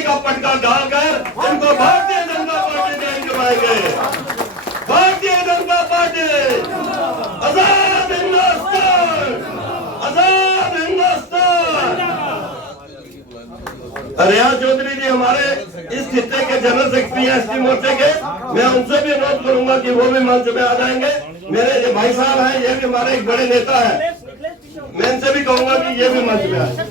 फांसी का पटका डालकर इनको भारतीय जनता पार्टी में इंजमाएंगे। भारतीय जनता पार्टी आजाद हिंदुस्तान, आजाद हिंदुस्तान। रियाज चौधरी जी हमारे इस खित्ते के जनरल सेक्रेटरी हैं एसटी मोर्चे के, मैं उनसे भी अनुरोध करूंगा कि वो भी मंच में आ जाएंगे। मेरे जो भाई साहब हैं ये भी हमारे एक बड़े नेता हैं, मैं इनसे भी कहूंगा कि ये भी मंच में आए।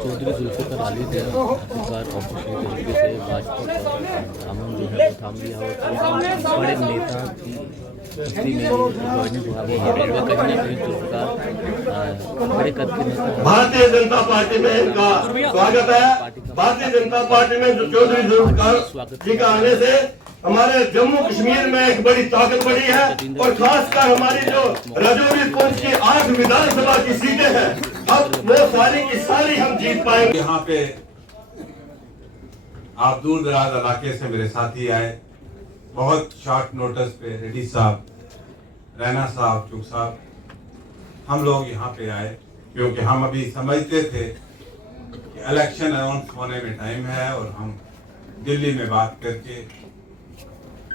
चौधरी जुल्फिकार अली सरकार ऑफिशियल तरीके से भाजपा दामन जो है थाम लिया और बड़े नेता की स्थिति में गवर्नमेंट हुआ है। रेलवे कहीं ना कहीं जुल्फिकार बड़े कद के नेता। भारतीय जनता पार्टी में इनका स्वागत है। भारतीय जनता पार्टी में जो चौधरी जुल्फिकार जी का आने से हमारे जम्मू कश्मीर में एक बड़ी ताकत बढ़ी है और खासकर हमारी जो राजौरी पुंछ की 8 विधानसभा की सीटें हैं, अब वो सारी की सारी हम जीत पाएंगे। यहाँ पे आप दूर दराज इलाके से मेरे साथी आए, बहुत शॉर्ट नोटिस पे रेड्डी साहब, रैना साहब, चुग साहब, हम लोग यहाँ पे आए क्योंकि हम अभी समझते थे कि इलेक्शन अनाउंस होने में टाइम है और हम दिल्ली में बात करके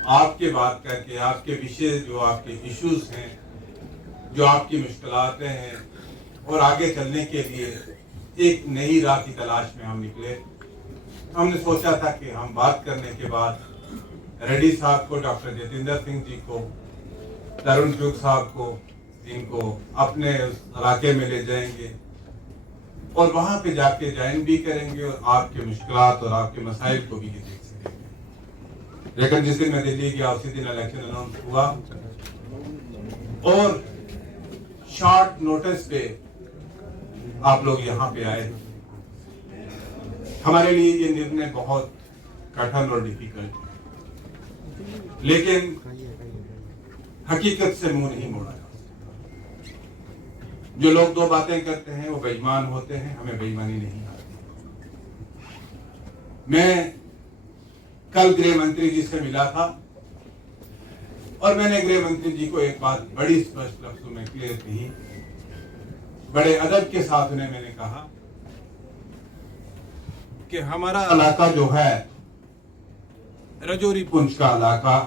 आपके विषय जो आपके इश्यूज हैं, जो आपकी मुश्किलातें हैं और आगे चलने के लिए एक नई राह की तलाश में हम निकले। हमने सोचा था कि हम बात करने के बाद रेड्डी साहब को, डॉक्टर जतिंदर सिंह जी को, तरुण चुग साहब को, इनको अपने उस इलाके में ले जाएंगे और वहां पे जाके ज्वाइन भी करेंगे और आपके मुश्किलात और आपके मसाइल को भी देख सकेंगे। लेकिन जिस दिन मैं दिल्ली गया उसी दिन इलेक्शन अनाउंस हुआ और शॉर्ट नोटिस पे आप लोग यहाँ पे आए। हमारे लिए ये निर्णय बहुत कठिन और डिफिकल्ट है, लेकिन हकीकत से मुंह नहीं मोड़ा। जो लोग दो बातें करते हैं वो बेईमान होते हैं, हमें बेईमानी नहीं आती। मैं कल गृह मंत्री जी से मिला था और मैंने गृह मंत्री जी को एक बात बड़ी स्पष्ट लफ्जों में क्लियर कही, बड़े अदब के साथ उन्हें मैंने कहा कि हमारा इलाका जो है राजौरी पुंछ का इलाका,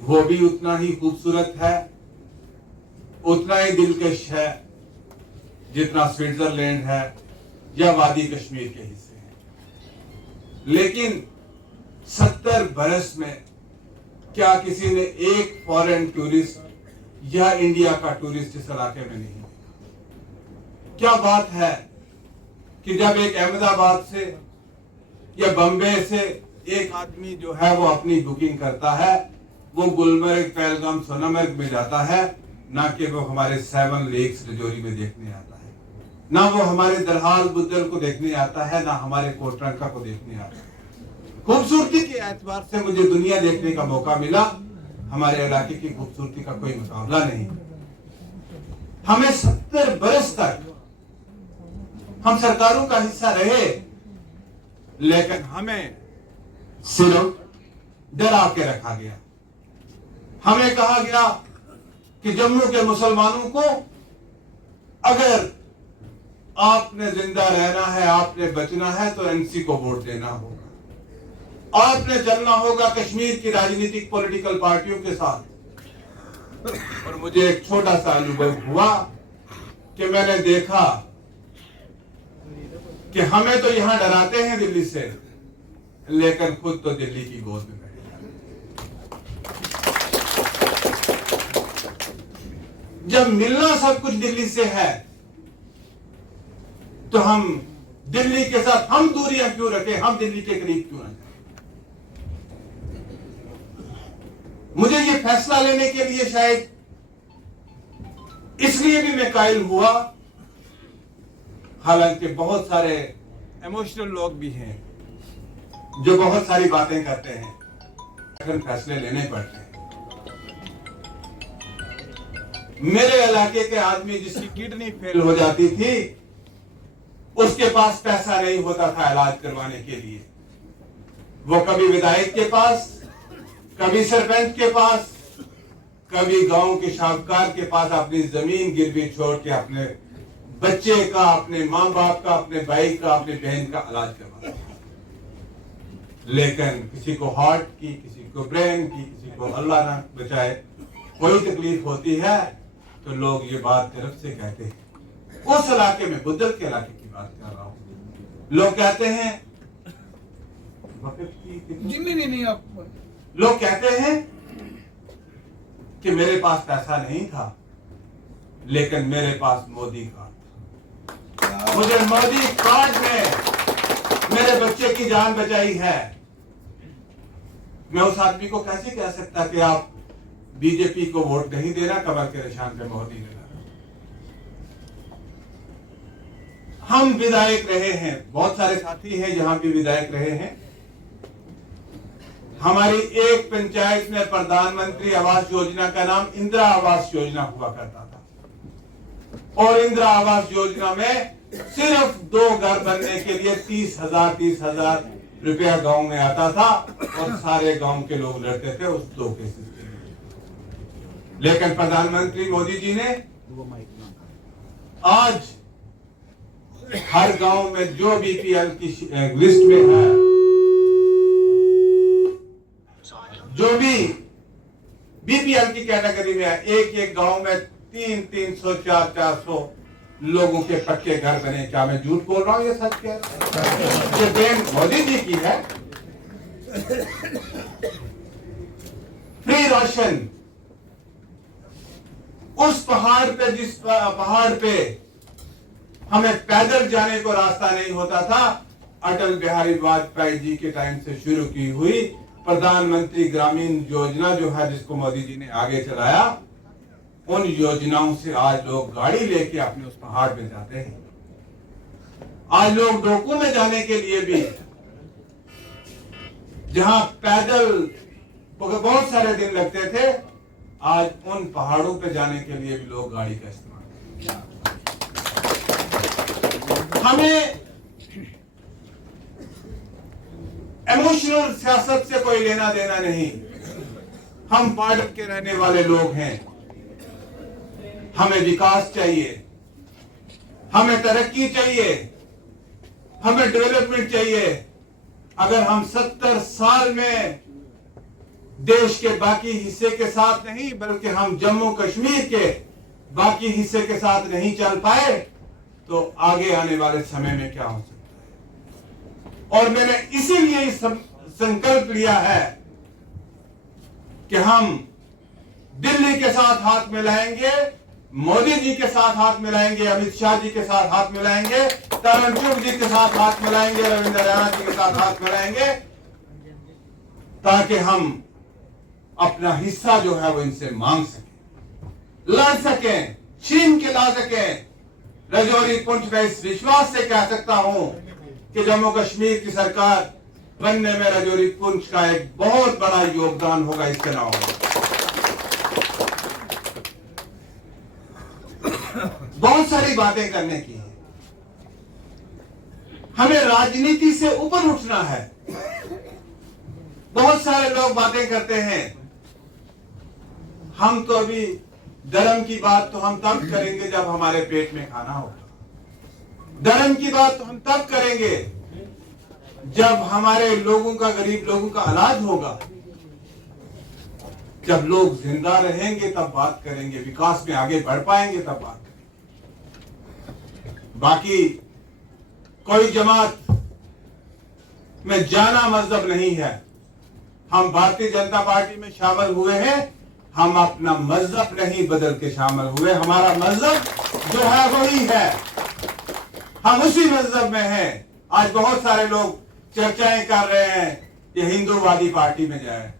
वो भी उतना ही खूबसूरत है, उतना ही दिलकश है जितना स्विट्जरलैंड है या वादी कश्मीर के हिस्से हैं। लेकिन 70 बरस में क्या किसी ने एक फॉरेन टूरिस्ट या इंडिया का टूरिस्ट इस इलाके में नहीं देखा? क्या बात है कि जब एक अहमदाबाद से या बम्बे से एक आदमी जो है वो अपनी बुकिंग करता है, वो गुलमर्ग, पहलगाम, सोनामर्ग में जाता है, ना कि वो हमारे 7 लेक्स राजौरी में देखने आता है, ना वो हमारे दरहाल बुद्धल को देखने आता है, ना हमारे कोटरंका को देखने आता है। खूबसूरती के एतबार से मुझे दुनिया देखने का मौका मिला, हमारे इलाके की खूबसूरती का कोई मुकाबला नहीं। हमें 70 बरस तक हम सरकारों का हिस्सा रहे, लेकिन हमें सिर्फ डरा के रखा गया। हमें कहा गया कि जम्मू के मुसलमानों को अगर आपने जिंदा रहना है, आपने बचना है तो एनसी को वोट देना होगा, आपने चलना होगा कश्मीर की राजनीतिक पॉलिटिकल पार्टियों के साथ। और मुझे एक छोटा सा अनुभव हुआ कि मैंने देखा कि हमें तो यहां डराते हैं दिल्ली से, लेकिन खुद तो दिल्ली की गोद में बैठे। जब मिलना सब कुछ दिल्ली से है तो हम दिल्ली के साथ हम दूरियां क्यों रखें, हम दिल्ली के करीब क्यों आए? मुझे ये फैसला लेने के लिए शायद इसलिए भी मैं कायल हुआ, हालांकि बहुत सारे इमोशनल लोग भी हैं जो बहुत सारी बातें करते हैं, लेकिन फैसले लेने पड़ते हैं। मेरे इलाके के आदमी जिसकी किडनी फेल हो जाती थी, उसके पास पैसा नहीं होता था इलाज करवाने के लिए। वो कभी विधायक के पास, कभी सरपंच के पास, कभी गांव के शाहूकार के पास अपनी जमीन गिरवी छोड़ के अपने बच्चे का, अपने माँ बाप का, अपने भाई का, अपनी बहन का इलाज करवाता था। लेकिन किसी को हार्ट की, किसी को ब्रेन की, किसी को अल्लाह ना बचाए कोई तकलीफ होती है तो लोग ये बात तरफ से कहते हैं। उस इलाके में, बुद्दल के इलाके की बात कर रहा हूँ, लोग कहते हैं लोग कहते हैं कि मेरे पास पैसा नहीं था लेकिन मेरे पास मोदी कार्ड था। मुझे मोदी कार्ड ने मेरे बच्चे की जान बचाई है। मैं उस आदमी को कैसे कह सकता कि आप बीजेपी को वोट नहीं देना, कमर के निशान पे मोहर नहीं लगाना। हम विधायक रहे हैं, बहुत सारे साथी हैं जहां भी विधायक रहे हैं। हमारी एक पंचायत में प्रधानमंत्री आवास योजना का नाम इंदिरा आवास योजना हुआ करता था और इंदिरा आवास योजना में सिर्फ 2 घर बनने के लिए 30,000 रुपया गांव में आता था और सारे गांव के लोग लड़ते थे उस 2 केसेस के लिए। लेकिन प्रधानमंत्री मोदी जी ने आज हर गांव में जो बीपीएल की लिस्ट में है, जो भी बीपीएल की कैटेगरी में है, एक गांव में 300, 400 लोगों के पक्के घर बने। क्या मैं झूठ बोल रहा हूं? ये सच कह रहा हूं। ये देन मोदी जी की है। फ्री राशन उस पहाड़ पे, जिस पहाड़ पे हमें पैदल जाने को रास्ता नहीं होता था, अटल बिहारी वाजपेयी जी के टाइम से शुरू की हुई प्रधानमंत्री ग्रामीण योजना जो है, जिसको मोदी जी ने आगे चलाया, उन योजनाओं से आज लोग गाड़ी लेके अपने उस पहाड़ पे जाते हैं। आज लोग डोकू में जाने के लिए भी, जहां पैदल बहुत सारे दिन लगते थे, आज उन पहाड़ों पे जाने के लिए भी लोग गाड़ी का इस्तेमाल करते हैं। हमें इमोशनल सियासत से कोई लेना देना नहीं। हम बॉर्डर के रहने वाले लोग हैं। हमें विकास चाहिए, हमें तरक्की चाहिए, हमें डेवलपमेंट चाहिए। अगर हम 70 साल में देश के बाकी हिस्से के साथ नहीं, बल्कि हम जम्मू कश्मीर के बाकी हिस्से के साथ नहीं चल पाए, तो आगे आने वाले समय में क्या हो सकता है। और मैंने इसीलिए संकल्प लिया है कि हम दिल्ली के साथ हाथ मिलाएंगे, मोदी जी के साथ हाथ मिलाएंगे, अमित शाह जी के साथ हाथ मिलाएंगे, तरुण चुग जी के साथ हाथ मिलाएंगे, रविंद्र रैना जी के साथ हाथ मिलाएंगे, ताकि हम अपना हिस्सा जो है वो इनसे मांग सकें, लड़ सकें, छीन के ला सकें। राजौरी पुंछ में इस विश्वास से कह सकता हूं कि जम्मू कश्मीर की सरकार बनने में राजौरी पुंछ का एक बहुत बड़ा योगदान होगा इस चुनाव में। बहुत सारी बातें करने की है, हमें राजनीति से ऊपर उठना है। बहुत सारे लोग बातें करते हैं, हम तो अभी धर्म की बात तो हम तब करेंगे जब हमारे पेट में खाना होगा। धर्म की बात तो हम तब करेंगे जब हमारे लोगों का, गरीब लोगों का इलाज होगा। जब लोग जिंदा रहेंगे तब बात करेंगे, विकास में आगे बढ़ पाएंगे तब बात करेंगे। बाकी कोई जमात में जाना मजहब नहीं है। हम भारतीय जनता पार्टी में शामिल हुए हैं, हम अपना मजहब नहीं बदल के शामिल हुए। हमारा मजहब जो है वही है, हम उसी मजहब में हैं। आज बहुत सारे लोग चर्चाएं कर रहे हैं कि हिंदूवादी पार्टी में जाए।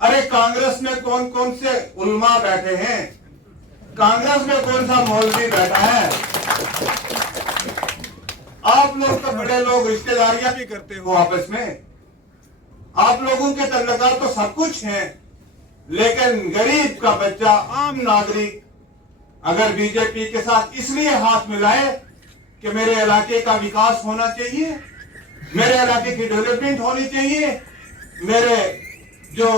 अरे कांग्रेस में कौन कौन से उलमा बैठे हैं? कांग्रेस में कौन सा मौलवी बैठा है? आप लोग तो बड़े लोग रिश्तेदारियां भी करते हो आपस में, आप लोगों के तल्लुकात तो सब कुछ है, लेकिन गरीब का बच्चा, आम नागरिक अगर बीजेपी के साथ इसलिए हाथ मिलाए कि मेरे इलाके का विकास होना चाहिए, मेरे इलाके की डेवलपमेंट होनी चाहिए, मेरे जो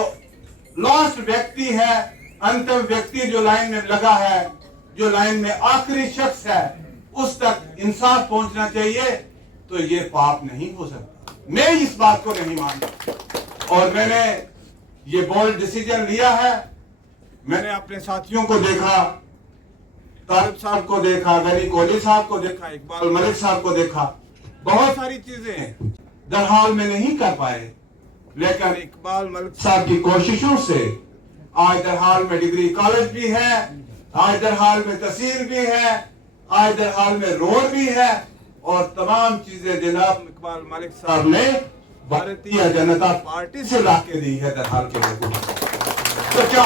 लॉस्ट व्यक्ति है अंतिम व्यक्ति जो लाइन में लगा है, जो लाइन में आखिरी शख्स है, उस तक इंसाफ पहुंचना चाहिए, तो ये पाप नहीं हो सकता। मैं इस बात को नहीं मानता और मैंने ये बोल्ड डिसीजन लिया है। मैंने अपने साथियों को देखा, तारिब साहब को देखा, गनी कोहली साहब को देखा, इकबाल मलिक साहब को देखा, बहुत सारी चीजें दरहाल में नहीं कर पाए, लेकिन इकबाल मलिक साहब की कोशिशों से आज दरहाल में डिग्री कॉलेज भी है, आज दरहाल में तहसील भी है, आज दरहाल में रोड भी है और तमाम चीजें जनाब इकबाल मलिक साहब ने भारतीय जनता पार्टी से लाके दी है दरहाल के लोगों को। तो क्या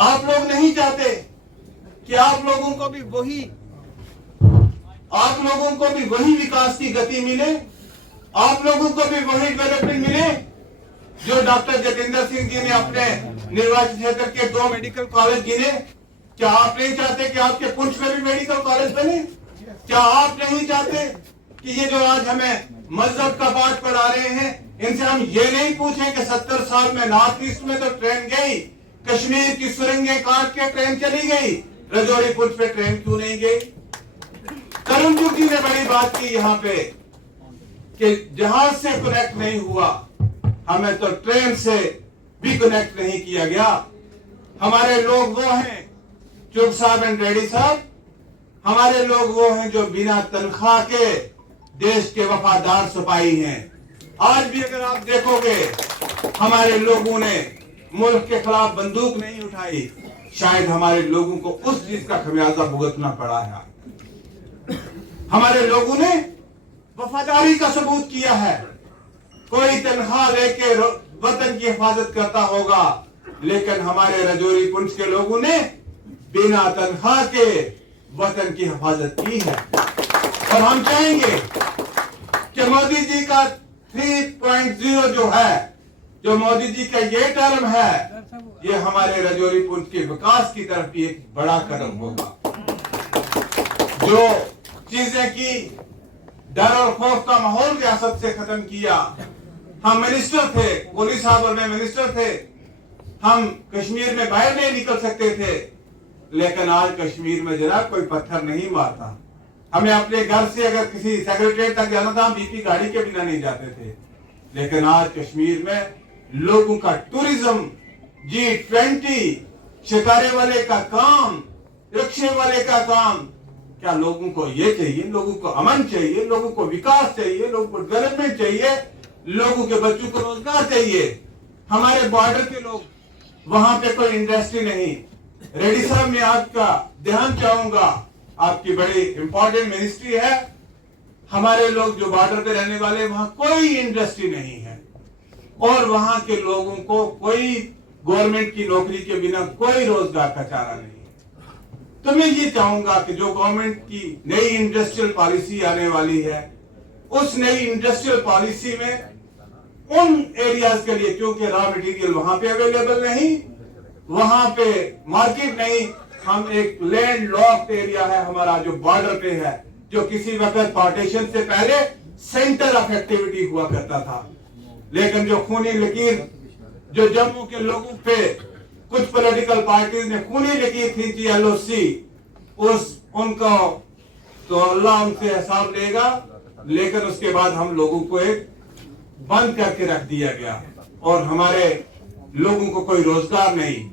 आप लोग नहीं चाहते कि आप लोगों को भी वही विकास की गति मिले, आप लोगों को भी वही डेवलपमेंट मिले जो डॉक्टर जतेंद्र सिंह जी ने अपने निर्वाचित क्षेत्र के 2 मेडिकल कॉलेज गिने? क्या आप नहीं चाहते कि आपके पुंछ में भी मेडिकल कॉलेज बने? क्या आप नहीं चाहते कि ये जो आज हमें मजहब का पाठ पढ़ा रहे हैं, इनसे हम ये नहीं पूछें कि 70 साल में नॉर्थ ईस्ट में तो ट्रेन गई, कश्मीर की सुरंगें काट के ट्रेन चली गई, रजौरी पुंछ पे ट्रेन क्यों नहीं गई? करुणजीत जी ने बड़ी बात की यहाँ पे कि जहाज से कनेक्ट नहीं हुआ, हमें तो ट्रेन से भी कनेक्ट नहीं किया गया। हमारे लोग वो हैं, चुग साहब एंड रेड्डी साहब, हमारे लोग वो हैं जो बिना तनख्वाह के देश के वफादार सिपाही हैं। आज भी अगर आप देखोगे, हमारे लोगों ने मुल्क के खिलाफ बंदूक नहीं उठाई, शायद हमारे लोगों को उस चीज का खमियाजा भुगतना पड़ा है। हमारे लोगों ने वफादारी का सबूत किया है। कोई तनख्वाह लेके वतन की हिफाजत करता होगा, लेकिन हमारे रजौरी पुंछ के लोगों ने बिना तनख्वाह के वतन की हिफाजत की है। और हम चाहेंगे कि मोदी जी का 3.0 जो है, जो मोदी जी का ये टर्म है, ये हमारे रजौरी पुंछ के विकास की तरफ भी एक बड़ा कदम होगा। जो चीजें की, डर और खौफ का माहौल रियासत से खत्म किया। हम मिनिस्टर थे, कोहली साहब और मैं मिनिस्टर थे, हम कश्मीर में बाहर नहीं निकल सकते थे, लेकिन आज कश्मीर में जरा कोई पत्थर नहीं मारता। हमें अपने घर से अगर किसी सेक्रेटरीट तक जाना था, हम बीपी गाड़ी के बिना नहीं जाते थे। लेकिन आज कश्मीर में लोगों का टूरिज्म, G20, शिकारे वाले का काम, रिक्शे वाले का काम, क्या लोगों को ये चाहिए? लोगों को अमन चाहिए, लोगों को विकास चाहिए, लोगों को डेवलपमेंट चाहिए, लोगों के बच्चों को रोजगार चाहिए। हमारे बॉर्डर के लोग, वहां पे कोई इंडस्ट्री नहीं। रेड्डी साहब, मैं आपका ध्यान चाहूंगा, आपकी बड़ी इंपॉर्टेंट मिनिस्ट्री है। हमारे लोग जो बॉर्डर पे रहने वाले, वहां कोई इंडस्ट्री नहीं है और वहां के लोगों को कोई गवर्नमेंट की नौकरी के बिना कोई रोजगार का चारा नहीं। तो मैं ये चाहूंगा कि जो गवर्नमेंट की नई इंडस्ट्रियल पॉलिसी आने वाली है, उस नई इंडस्ट्रियल पॉलिसी में उन एरियाज के लिए, क्योंकि रॉ मटेरियल वहां पे अवेलेबल नहीं, वहां पे मार्केट नहीं, हम एक लैंड लॉक्ड एरिया है हमारा जो बॉर्डर पे है, जो किसी वक्त पार्टीशन से पहले सेंटर ऑफ एक्टिविटी हुआ करता था। लेकिन जो खूनी लकीर जो जम्मू के लोगों पे कुछ पॉलिटिकल पार्टीज ने खूनी लकीर खींची, LOC, उनको तो अल्लाह उनसे हिसाब लेगा। लेकिन उसके बाद हम लोगों को एक बंद करके रख दिया गया और हमारे लोगों को कोई रोजगार नहीं।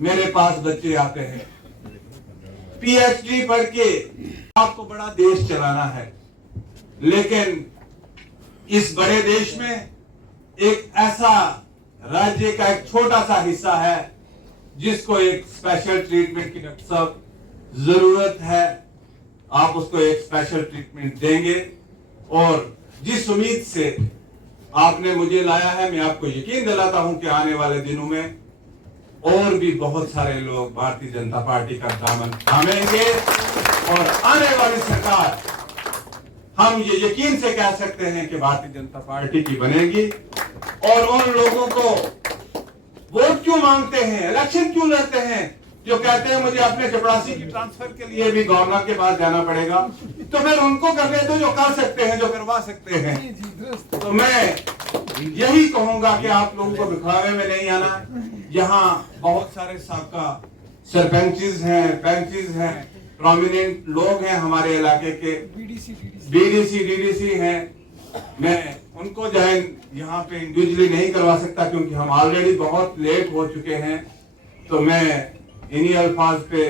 मेरे पास बच्चे आते हैं PhD पढ़ के, आपको बड़ा देश चलाना है, लेकिन इस बड़े देश में एक ऐसा राज्य का एक छोटा सा हिस्सा है जिसको एक स्पेशल ट्रीटमेंट की डॉक्टर साहब जरूरत है। आप उसको एक स्पेशल ट्रीटमेंट देंगे और जिस उम्मीद से आपने मुझे लाया है, मैं आपको यकीन दिलाता हूं कि आने वाले दिनों में और भी बहुत सारे लोग भारतीय जनता पार्टी का दामन थामेंगे और आने वाली सरकार, हम ये यकीन से कह सकते हैं कि भारतीय जनता पार्टी की बनेगी। और उन लोगों को वोट क्यों मांगते हैं, इलेक्शन क्यों लड़ते हैं? जो कहते हैं मुझे अपने चपरासी की ट्रांसफर के लिए भी गवर्नर के पास जाना पड़ेगा, तो फिर उनको करने दो जो कर सकते हैं, जो करवा सकते हैं। तो मैं यही कहूंगा कि आप लोगों को दिखावे में नहीं आना। यहाँ बहुत सारे साबका सरपंचेस हैं, पंचेस हैं, प्रोमिनेंट लोग हैं हमारे इलाके के, बीडीसी डीडीसी हैं। मैं उनको जो है यहाँ पे इंडिविजुअली नहीं करवा सकता क्योंकि हम ऑलरेडी बहुत लेट हो चुके हैं। तो मैं इन्हीं अल्फाज पे